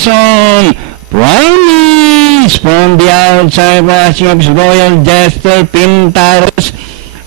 Jason Promise from the outside rushing of Royal Jester Pintaros.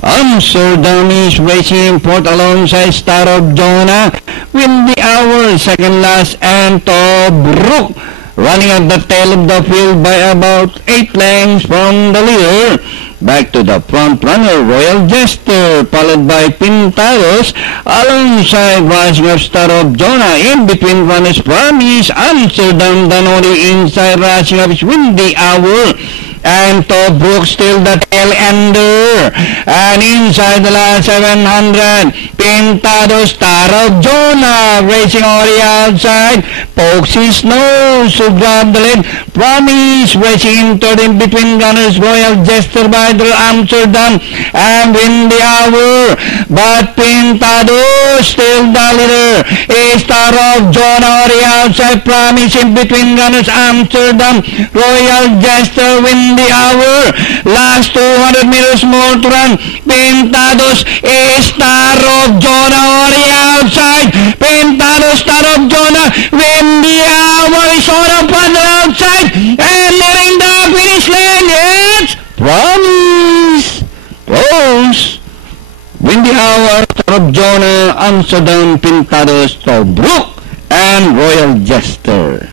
Amsterdam is racing fourth alongside Star of Jonah. Win the hour, second last, and Tobruk running at the tail of the field by about 8 lengths from the leader. Back to the front runner, Royal Jester, followed by Pintaros, alongside Rising of Star of Jonah. In between runners, Promise, Amsterdam, Danone inside Rising of Windy Hour, and Tobruk still the tail ender. And inside the last 700, Pintaros, Star of Jonah racing on the outside, pokes his nose to grab the lead. Promise racing in third in between runners, Royal Jester by Amsterdam and Win the Hour, but Pintaros still the leader. A Star of Jonah on the outside, Promise in between runners, Amsterdam, Royal Jester, Win the Hour. Last 200 meters more to run. Pintaros, a Star of Jonah on the outside. Pintaros, Star of Jonah, Win the Hour is on the outside and nearing the finish line. It's Promise. Close. Win the Hour, Star of Jonah, Amsterdam, Pintaros, Tobruk, and Royal Jester.